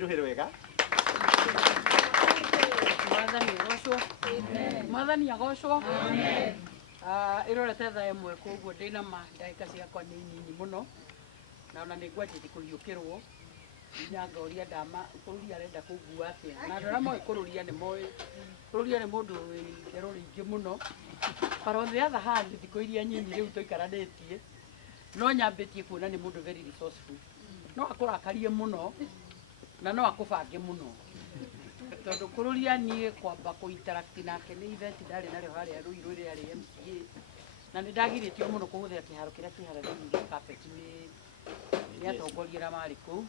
iruhiro wega. Mwathani agocwo. Irorete thaa ĩmwe koguo ndĩna ndagĩka ciakwa nĩ nini mũno na ona nĩ ngwanjĩtie kũriũkĩrwo nginya ngoria ndama bũrũri arenda kũngua atĩa na andũ arĩa moĩ kũrũria nĩ moĩ kũrũria nĩ mũndũ wĩ itherũ rĩingĩ mũno but on the other hand thikũ iria nyinyi rĩu tũikaranĩtie no nyambĩtie kuona nĩ mũndũ very resourceful no akũrakarie mũno na no akũbange mũno tondũ kũrũria niĩ kwamba kũ-interact nake nĩ event ndarĩ narĩo harĩa Ruiru rĩarĩ MCA na nĩ ndagirĩtio mũno kũhũthĩra kĩharo kĩrĩa kĩharagĩrĩire gĩa carpet nĩ atongoria arĩa marĩ kũu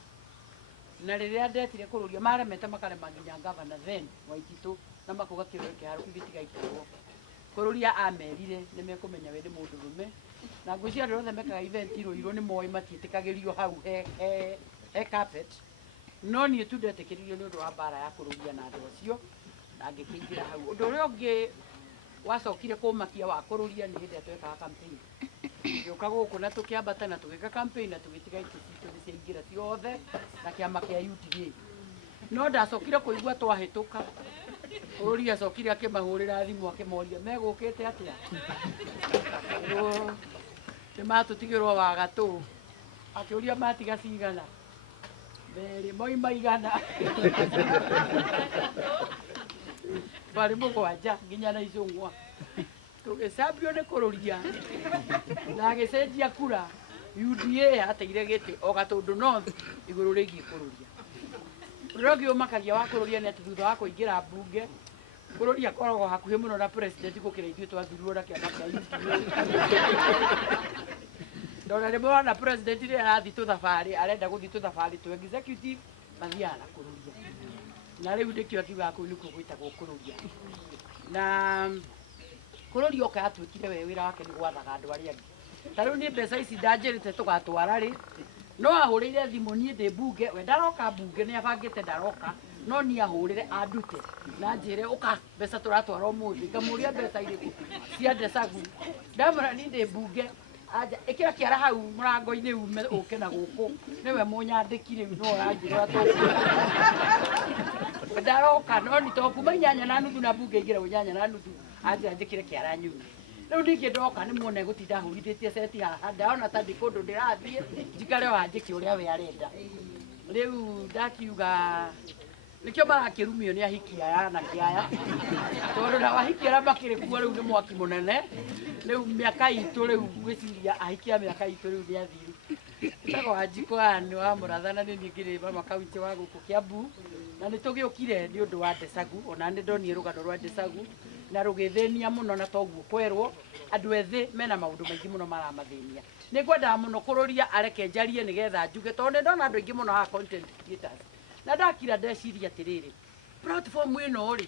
na rĩrĩa ndetire kũrũria maremete makarema nginya gavana then Waititũ na makuga kĩharo kĩu gĩtigaikarwo kũrũria amerire nĩ mekũmenya we nĩ mũndũ rũme na ngwĩciria andũ othe mekaga event Ruiru nĩ moĩ matiĩtĩkagĩrio hau he carpet no niĩ tu ndetĩkĩririo nĩ ũndũ wa mbara ya kũrũria na andũ acio na ngĩkĩingĩra hau ũndũ ũrĩa ũngĩ wacokire kũmakia wa kũrũria nĩ hĩndĩ ĩrĩa twekaga campaign gĩũka gũkũ na tũkĩambata na tũgĩka campaign na tũgĩtiga itĩ citũ nĩ ciaingĩra ciothe na kĩama kĩa UDA no ndacokire kũigua twahĩtũka kũrũria acokire akĩmahũrĩra thimũ akĩmoria megũkĩte atĩa nĩ matũtigĩrwo wa gatũ akĩũria matiga cigana Meri moima igana bari mũgwanja nginya na icũng'wa tũgĩcambio nĩ kũrũria na agĩcenjia kura UDA ateire gĩtĩ o Gatũndũ North igũrũ rĩgiĩ kũrũria ũrĩa ũngĩ ũmakagia wa kũrũria nĩ atĩ thutha wa kũingĩra mbunge kũrũria akoragwo hakuhĩ mũno na president gũkĩra ithuĩ twathurirwo na kĩama kĩa UDA ndona rĩmwe wana president rĩrĩa arathiĩ tũthabarĩ arenda gũthiĩ tũthabarĩ tũ executive mathiaga na kũrũria na rĩu ndĩkĩo akiuga kũu nĩkuo gwĩtagwo kũrũria na kũrũria oka atuĩkire we wĩra wake nĩ gwathaga andũ arĩa angĩ ta rĩu nĩ mbeca ici ndanjĩrĩte tũgatwara rĩ no ahũrĩire thimũ niĩ ndĩ mbunge we ndaroka mbunge nĩ abangĩte ndaroka no niĩ ahũrĩre andute na njĩre ũka mbeca tũratwara ũmũthĩ ngamũria mbeca irĩkũ cia Ndesagu ndamwĩra niĩ ndĩ mbunge aja ikira kiara hau murango-inĩ ume ũke na gũkũ niwe mũnyandĩki rĩu no ũranjĩra ndaroka no nĩ tokuma 8:30 na mbunge ingĩra 8:30 anjĩra njĩkĩre kĩara nyume rĩu ningĩ ndoka nĩ muone gũtinda hũrithĩtie seti haha ndaona ta ndĩ kũndũ ndĩrathiĩ njikare wanjĩke ũrĩa we arenda rĩu ndakiuga nĩkĩo marakĩrumio nĩ ahiki aya na kĩaya tondũ na ahiki arĩa makĩrĩ kuo rĩu nĩ mwaki mũnene rĩu mĩaka itũ rĩu gwĩciria ahiki a mĩaka itũ rĩu nĩ athiru tagwo Wanjikũ nĩ wa Mũratha na nĩ niĩ ngĩrĩ mama kaunti wa gũkũ Kiambu na nĩ tũgĩũkire nĩ ũndũ wa Ndesagu ona nĩ ndonire rũgano rwa Ndesagu na rũgĩthĩnia mũno na toguo kwerwo andũ ethĩ mena maũndũ maingĩ mũno maramathĩnia nĩ ngwendaga mũno kũrũria areke njarie nĩgetha njuge tondũ nĩ ndona andũ aingĩ mũno ha content creators na ndakira ndeciria atĩrĩrĩ platform ĩno rĩ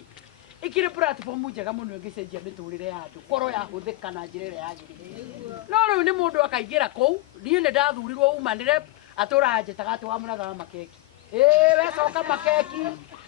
ikire platform njega mũno ĩngĩcenjia mĩtũrĩre ya andũ korwo yahũthĩka na njĩra ĩrĩa yagĩrĩire no rĩu nĩ mũndũ akaingĩra kũu niĩ nĩ ndathurirwo umanĩre atũra njĩtaga atĩ wa Mũratha wa makeki wecoka makeki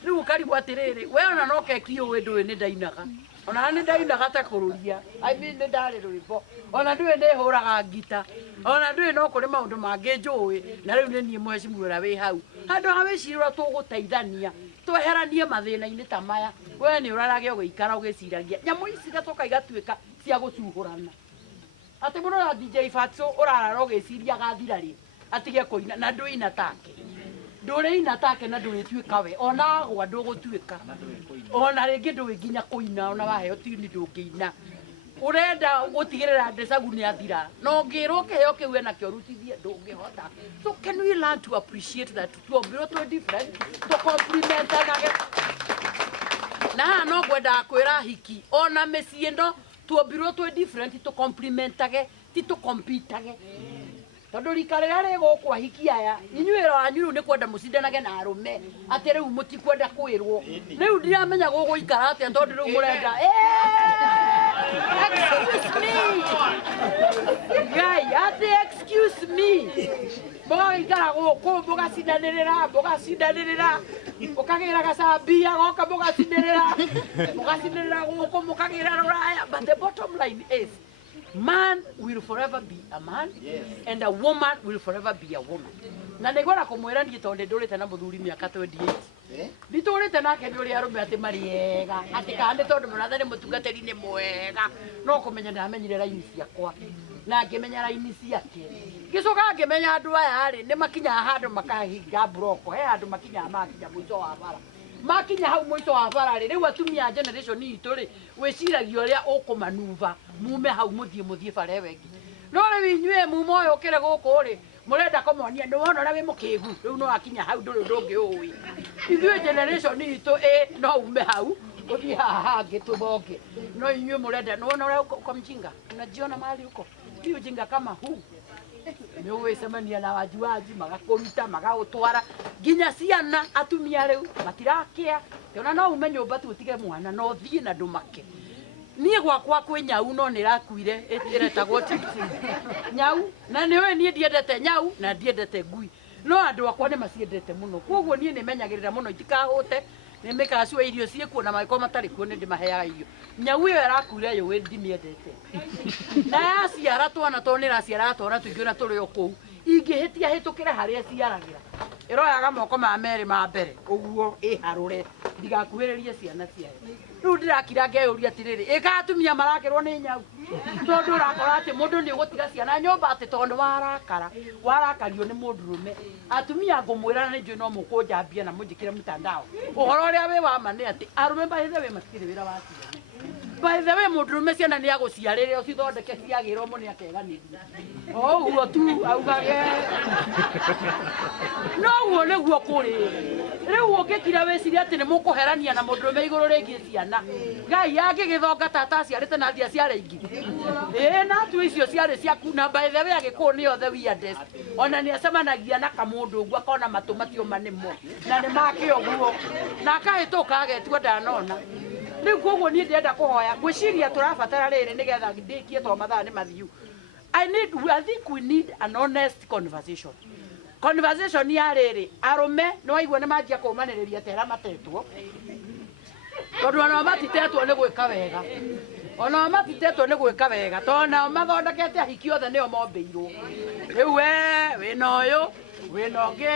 rĩu ũkarigwo atĩrĩrĩ we ona no keki ũĩ ndũĩ nĩ ndainaga ona nĩ ndainaga ta kũrũria I mean nĩ ndarĩ rwĩmbo ona ndũĩ nĩ hũraga ngita ona ndũĩ no kũrĩ maũndũ mangĩ njũĩ na rĩu nĩ niĩ mheshimiwa ũrĩa wĩ hau handũ ha wĩciria tũgũteithania tweheranie mathĩna-inĩ ta maya we nĩ ũrarage ũgĩikara ũgĩciragia nyamũ ici igacoka igatuĩka cia gũcuhũrana atĩ mũno na DJ Fatso ũrarara ũgĩciria gathira rĩ atige kũina na ndũina take ndũrĩina take na ndũrĩtuĩka we ona agwa ndũgũtuĩka ona rĩngĩ ndũĩ nginya kũina ona waheo tini ndũngĩina urenda gũtigĩrĩra Ndesagu nĩ athira no ngĩrwo kĩheo kĩu enakĩo rutithie ndũngĩhota so can we learn to appreciate that tuombirwo twĩ different to complimentanage na haha no ngwendaga kwĩra ahiki ona mĩciĩ ĩno tuombirwo twĩ different to complimentage ti to competage tondũ rika rĩrĩa rĩgũkũ ahiki aya inyuĩ wĩra wanyu rĩu nĩ kwenda mũcindanage na arũme atĩ rĩu mũtikwenda kwĩrwo rĩu ndiramenya gũgũikara atĩa tondũ rĩu mũrenda excuse me guy ati excuse me mũgagĩikara gũkũ mũgacindanĩrĩra ũkagĩra gacambia goka mũgacindanĩrĩra gũkũ mũkagĩra rũraya but the bottom line is Man will forever be a man, and a woman will forever be a woman. Na negora kumwira ndi tonde ndurite na muthuri miaka 28. Nditurite nake ni uri arume ati mariega ati kandi tondu murathe ni mutungatiri ni mwega no kumenya ndamenyire raini ciakwa na ngimenya raini ciake gicoka ngimenya andu aya ri ni makinya handu makahinga broko he andu makinya mwico wa bara makinya hau mwico wa bara ri riu atumia generation itu ri wiciragia uria ukumanuva mume hau muthie bare wengi no ri winyue mumoyo ukire guku ri murenda komonia ndo wona wi mukigu riu no akinya hau nduri ndungi uwi ithuĩ generation itu no ume hau uthie haha ngitubonge no inyue murenda no wona uko mjinga unajiona mahali huko ni ujinga kama huu ni uwesemania na wajuaji magakuruta magautwara nginya ciana atumia riu matirakia yona no ume nyumba tu utige mwana no thie na ndumake nie gwakwa kwi nyau no nirakuire iretagwo nyau na niwe nie ndiendete nyau na ndiendete ngui no andu akwa ni maciendete muno koguo nie nimenyagirira muno itikahute nimikacua irio ciekuo na maiko matari kuo ni ndimaheaga irio nyau iyo irakuire yo we ndimiendete na yaciara twana tonira ciara twana tuingiona turi o kou ingihitia hitukire haria ciaragira iroyaga moko ma meri ma mbere uguo iharure ndigakuhiririe ciana ciayo riu ndirakira ngeuria atiriri ikatumia marakirwo ni nyau tondu urakora ati mundu ni ugutiga ciana nyumba ati tondu warakario ni mundurume atumia ngumwira ni njui no mukunjambia na munjikire mtandao uhoro uria wi wa ma ni ati arume baithe we matikire wira wa ciana baithe we mundurume ciana ni aguciarire ucithondeke ciagirwo muni akeganithia uguo tu augage no uguo niguo kuri riu ungikira wiciria ati ni mukuherania na mundurume iguru ringi ciana ngai angigithonga tata aciarite na thia ciare ingi na tu icio ciare ciaku na baithe we agiku ni othe weirdest ona ni acemanagia na kamundu uguo akona matu matio manimo na ni make uguo na akahituka agetua ndanona riu koguo ni ndenda kuhoya gwiciria turabatara riri nigetha ndikie to mathaa ni mathiu I think we need an honest conversation. Conversation ya riri arume no aigua ni manjia kumaniriria tera matetwo tondu ona matitetwo ni gwika wega ona matitetwo ni gwika wega tona mathondekete ahiki othe nio mombeirwo riu we wina uyu wina ungi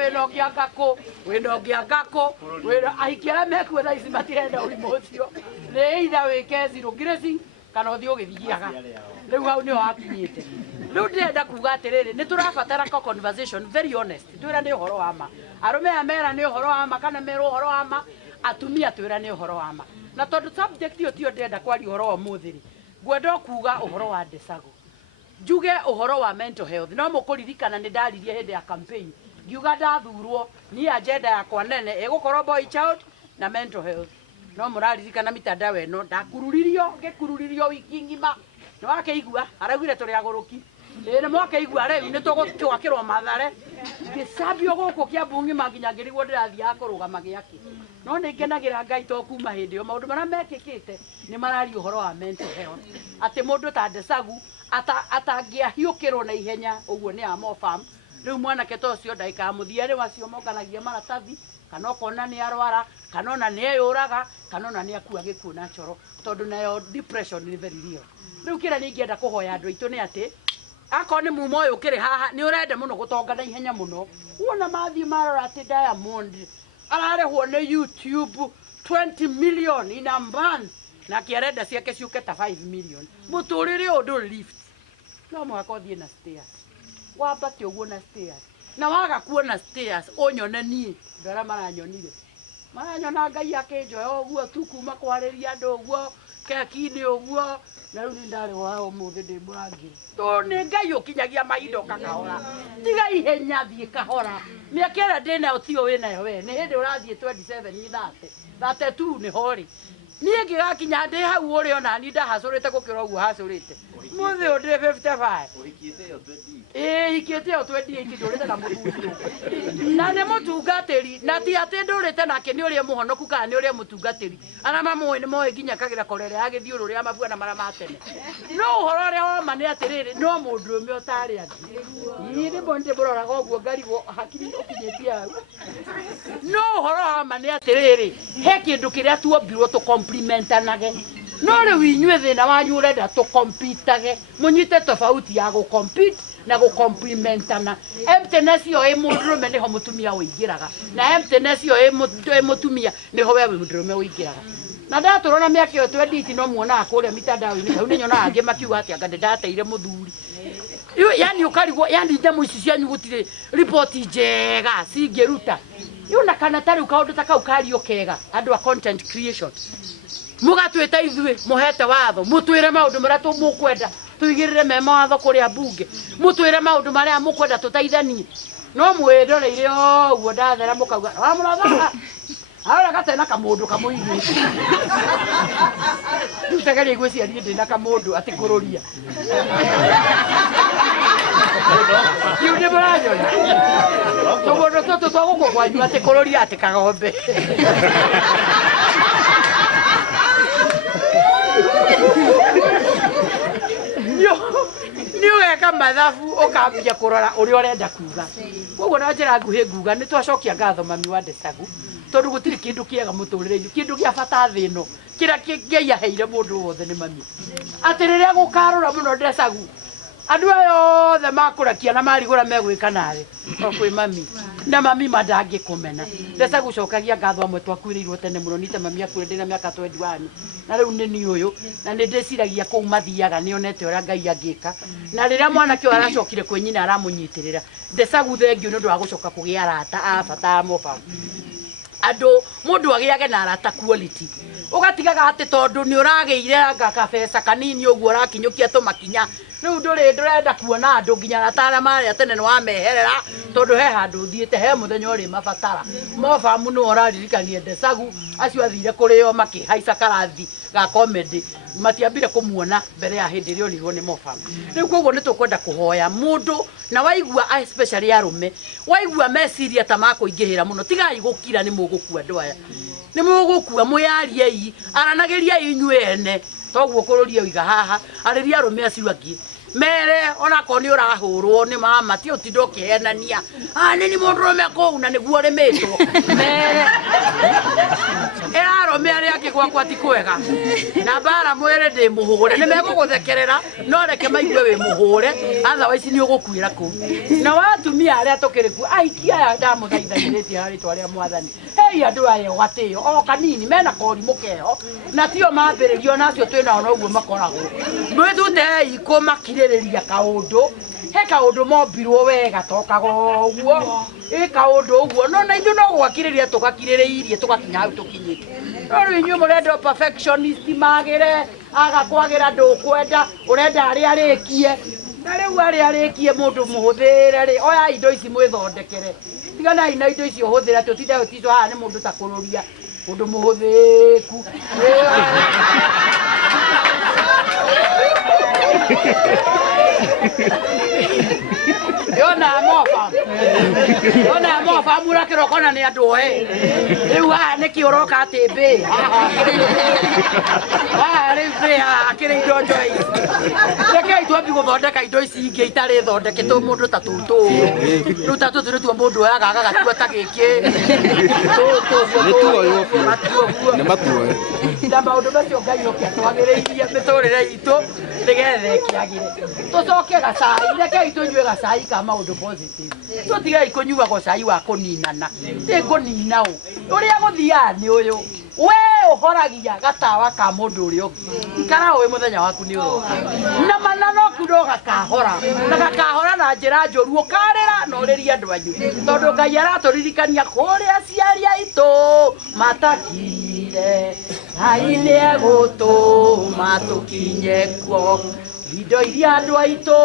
wina ungi angako wina ungi angako wina ahiki aria mekuo thaa ici matirenda urimu ucio ni itha wike zero grazing kana uthie ugithiaga riu hau ni wakinyite riu ndirenda kuga atiriri ni turabatara conversation very honest twira ni uhoro wa ma arume amera ni uhoro wa ma kana mero uhoro wa ma atumia twira ni uhoro wa ma na tondu subject yo tio ndenda kwari uhoro wa muthiri ngwenda kuga uhoro wa Ndesagu njuge uhoro wa mental health no mukuririkana ni ndaririe hindi ya campaign ngiuga ndathurwo ni agenda yakwa nene igukorwo boy child na mental health no muraririkana mitandao eno ndakururirio wiki ngima no akeigua aragwire turi aguruki ni mwakaigua riu ni tugwakirwo mathare ngisabio guku kia bungi maginya ngirigwo ndirathia kurugama giaki no ni ngenagira ngai to kuma hindi yo maundu mara mekikite ni marari uhoro wa mental health ati mundu ta Ndesagu atangiahiukirwo na ihenya uguo ni amo farm riu mwanake to cio ndaika muthiari wacio mokanagia maratathi kana kona ni arwara kana ona ni eyuraga kana ona ni akua gikuo na choro tondu nayo depression ni very real riu kira ni ngienda kuhoya andu aitu ni ati ako ni mumoyo ukiri haha ni urenda muno gutonga na ihenya muno wona mathi marora ati Diamond ararehwo ni YouTube 20 million in a month na kiarenda ciake ciuke ta 5 million muturire undu lift no mwako thie na stairs wambate uguo na stairs na waga kuona stairs onyone nie ndara maranyonire maranyona ngai akinjoya uguo tu kuma kwariria andu uguo kekini uguo na riu ndari wao muthi ndi murangi to ni ngai ukinyagia maindo kakahora tiga ihenya thie kahora ni akera ndina utio winayo we ni hindi urathie 27 ni 32 ni hori nie ngigakinya ndi hau uri ona ni ndahacurite gukira uguo hacurite muthi undi 55 uhikite yo 20 hikite yo 28 ndurite na muthuri na ne mutungatiri na ti ati ndurite nake ni uri muhonoku kana ni uri mutungatiri ana mamwe ni moe nginya kagira korere agithiuru ria mabuana mara matene no uhoro ria wa mani atiriri no mundu ume otari ati ni bonde burora uguo ngarigo hakiri ukinyetia no uhoro wa mani atiriri he kindu kiria tuombirwo tu complimentanage no riu inyue thina wanyu urenda tu compete munyite tofauti ya go compete na go complimentana. Emptiness yo mundurume niho mutumia uingiraga na emptiness yo mutumia niho we mundurume uingiraga. Na ndaturona miaka yo twenditi no muona akuria mitandao-ini kau ni nyona angi makiuga ati anga ndateire muthuri. Yani ukarigwo yani ndemu ici cianyu gutire report njega cingiruta. Yuna kana tari ukaundu ta kau kario kega andu a content creation. Mugatwita ithuĩ muhete watho mutwire maundu maria tumukwenda tuigirire mema watho kuria bunge mutwire maundu maria mukwenda tutaithanie no mwĩroreire ũguo ndathera mukauga amũratha ara gatena kamundu kamuigi tutegeri gwiciarie ndina kamundu ati kururia yunde marajo tumundu tutu twaguko kwanyu ati kururia ati kagombe ni weka mathabu ukambia kurora uri urenda kuga koguo na njira nguhi nguga ni twacokia ngatho mami wa Ndesagu tondu gutiri kindu kiega muturire-ini kindu gia bata thino kira ngiaheire mundu wothe ni mami ati riria gukarura muno Ndesagu andu ayo othe makurakia na marigura megwika nawe kwi mami na mami madangi kumena Ndesagu cokagia ngatho amwe twakuirirwo tene muno nite mami akure ndina miaka 21 na riu ni uyu na ni ndiciragia kuu mathiaga nionete uria Ngai angika na riria mwana kio aracokire kwi nyina aramunyitirira Ndesagu thengiu nundu wa gucoka kugia arata a bata mofa andu mundu agiage na arata quality ugatigaga ati tondu ni urageire anga kabesa kanini uguo urakinyukia tumakinya riu ndurenda kuona andu nginya atara mari atene ni wameherera tondu he handu thiete he muthenya uri mabatara mofa muno uraririkanie Ndesagu acio athire kurio makihaica karathi ga comedy matiambire kumuona mbere ya hindi rio nirwo ni mofa riu koguo ni tukwenda kuhoya mundu na waigua especially arume waigua meciria ta makuingihira muno tigai gukira ni mugukua andu aya ni mugukua muyariei aranageria inyue ene toguo kururia uiga haha ariria arume acio angi mere ona ko ni urahurwo ni mama ti utindo kihenania ni mundurume kuu na niguo rimitwo mere arume aria angi gwakwa ti kwega na bara mwire ndi muhure ni meguguthekerera no reke maigue wi muhure otherwise ni ugukwira kuu na watumia aria tukiriku aiki aya ndamuthaithanirie hari twaria mwathani hei andu aya watio o kanini mena korimu keho na tio mambiririo nacio twina ona uguo makoragwo mwithute iko makiririria kaundu he kaundu mombirwo wega tokaga uguo kaundu uguo no na ithu no gwakiriria tukakiririirie tugakinya hau tukinyite no riu inyuĩ murenda perfectionist magire agakwagira ndukwenda urenda ari arikie na riu ari arikie mundu muhuthire ri oya indo ici mwithondekere tiganai na indo ici uhuthira tutinde utico haha ni mundu ta kururia mundu muhuthiku Yona mofa mura kirokona ni andu ohe riu haha niki uroka ati mbi riu mbi akiri indo njoi rekei twambi guthondeka indo ici ingi itari thondeke tu mundu ta tutu riu ta tutu ni tuo mundu oyaga agatua ta giki ni matuo na maundu macio Ngai okia twagiriirie miturire itu nigethe kiagire tucoke gacai rekei tunyue gacai ka maundu positive tutigai kunyua gocai wa kuninana ti kunina uria guthia ni uyu we uhoragia gatawa ka mundu uri ungi ikara we muthenya waku ni uroka na manano kuno gakahora na gakahora na njira njuru ukarira no riria andu anyu tondu Ngai araturirikania kuria aciari aitu matakire haine gutu matukinye kuo indo iria andu aitu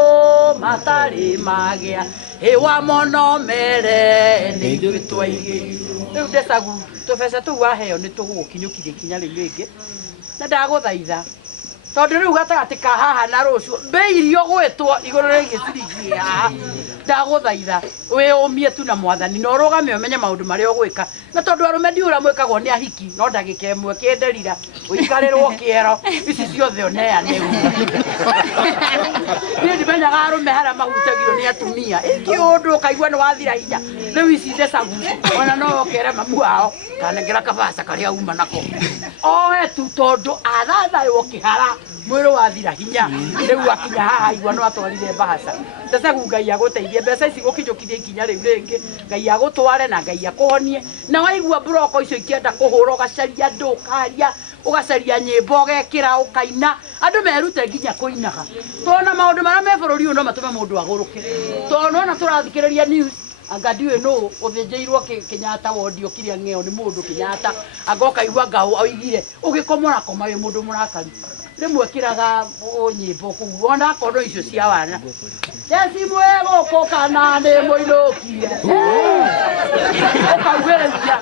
matari magia hewa mono mere ni ithuĩ twaigĩirwo riu Ndesagu tũbeca tũu waheo nĩ tũgũgũkinyũkiria ikinya rĩu rĩngĩ na ndagũthaitha tondu riu gatagati ka haha na rucio mbei irio gwitwo iguru rĩgiĩ ciringi haha ndaguthaitha wĩyũmie tu na mwathani na ũrũgame ũmenye maũndũ marĩa ũgwĩka na tondũ arũme ndiũra mwĩkagwo nĩ ahiki no ndagĩka ĩmwe kĩnderira ũikarĩrwo kĩero ici ciothe oneane niĩ ndimenyaga arũme harĩa mahutagio nĩ atumia ĩkĩ ũndũ ũkaigua nĩ wathira hinya rĩu ici thecagu ona no okere mamu wao kanengera kabaca karĩa uma nako oe tu tondũ athathaywo kĩhara mwĩrĩ wathira hinya rĩu akinya haha igua no atwarire mbahaca thecagu Ngai agũteithie mbeca ici gũkinyũkithia ikinya rĩu rĩngĩ Ngai agũtware na Ngai akũhonie na waigua mburoko icio ikienda kũhũra ũgacaria andũ ũkaria ũgacaria nyĩmbo ũgekĩra ũkaina andũ merute nginya kũinaga tondũ maũndũ marĩa me bũrũri ũyũ no matũme mũndũ agũrũke tondũ ona tũrathikĩrĩria news anga ndiũĩ nũ ũthĩnjĩirwo Kenyatta wondi ũkĩrĩa ng'eo nĩ mũndũ Kenyatta anga ũkaigua ngao oigire ũgĩkomora koma wĩ mũndũ mũrakari rĩmwe kĩraga nyĩmbo kũu ona akorwo icio cia wana Jesi mwego gũkũ kana nĩ mũinũkie ũkaugĩrĩria